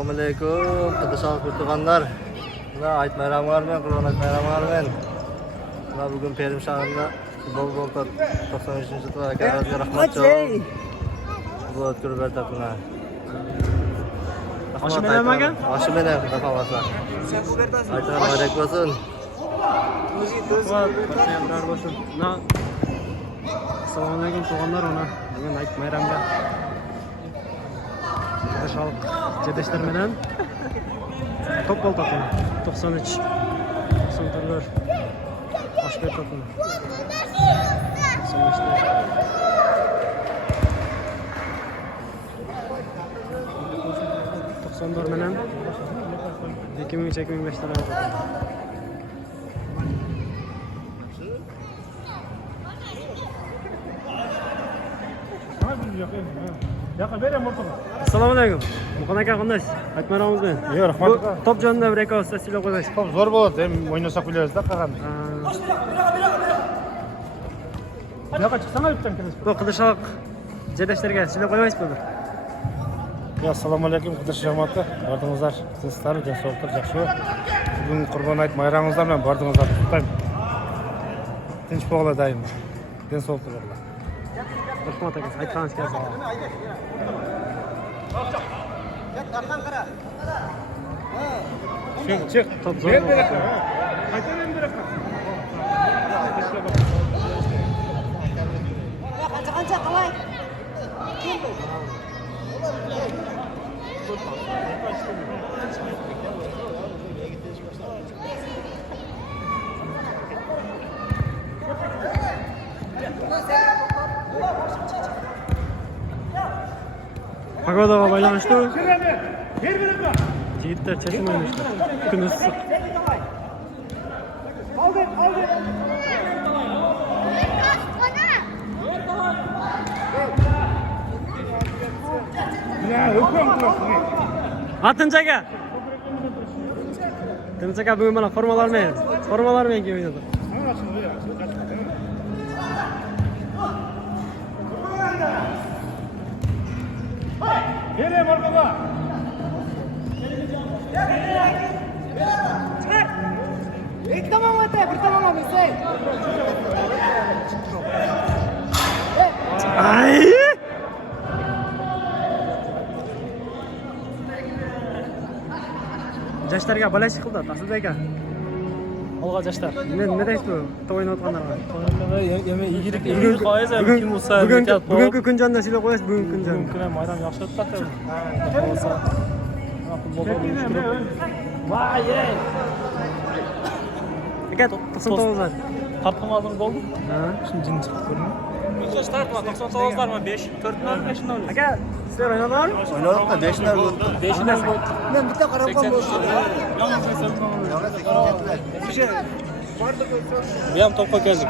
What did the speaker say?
Assalamualaikum, Kıdışal Kurtuğanlar. Ait bayramlarmen, Kurban Ait bayramlarmen. Bugün Perim şahrında bol 93. tura Kağıt'a rahmat çoğun. Bu ötkürü bir tapına. Aşı benim aga? Aşı benim, defavaslar. Aytlar barek olsun. Sayamlar olsun. Assalamualaikum tuğanlar ona. Bugün Ait bayramga. Kıdışal cedeşler bilen top bol tapına. 93. 94. Aşber tapına. 95'te. Sondor bilen 2003-2005'te tapına. Assalamualaikum. Muqan aka qanday? Aytmaramız ben. Yo'q, rahmat. Top jonda bir aka usta sizlar qo'yasiz. Top zo'r bo'ladi, hem o'ynasak bilamiz-da, qaragan. Bu yoqqa chiqsana bittadan kelasiz. Bu Qidishloq jedashlarga sizlar qo'ymaysizmi bular? Ya, assalomu alaykum, Qidish jamoati. Bordingizlar, sizlar jon sog'liklar yaxshi. Bugun Qurbon hayit bayramingizlar bilan bordingizlar qutlayman. Tinch bo'g'la daim. Jon sog'liklar. Rahmat aka, aytganingiz kelsin. Çık. Top zo'r. Qaytadan bir yoqqa. Qancha qalay? Pagodaga baylanishdi. Ber berib. Yigitlar chashmaydi. Kun issiq. Ya, o'qim qilasiz. Tinch aka. Tinch aka bugun mana formalar men o'ynadi. Berem orqaga. Bir tamam ata, bir tamam abi. Ay! Yoshlarga balash qildi, Aslida aka. Olga yoshlar. Nima deysiz bu? Top o'ynayotganlarga? Yigirik 50% kim bo'lsa bugungi kunjonda sizlar qo'yasiz, bugungi kunjonda. Bugun ham bayram yaxshi o'tdi. Bo'lsa. Vay ey. Aka 99'lar. Qarqamazim bo'ldi. Ha. Shuni jin chiqib ko'ring. Necha startma 99'larmi 5 4'lar 5'lar. Aka, sizlar o'ynadinglarmi? Oynadık da 5'ler oldu. 5'lar bo'ldi. Ben bitta qarabman bo'lsa. Bu ham topga keldik.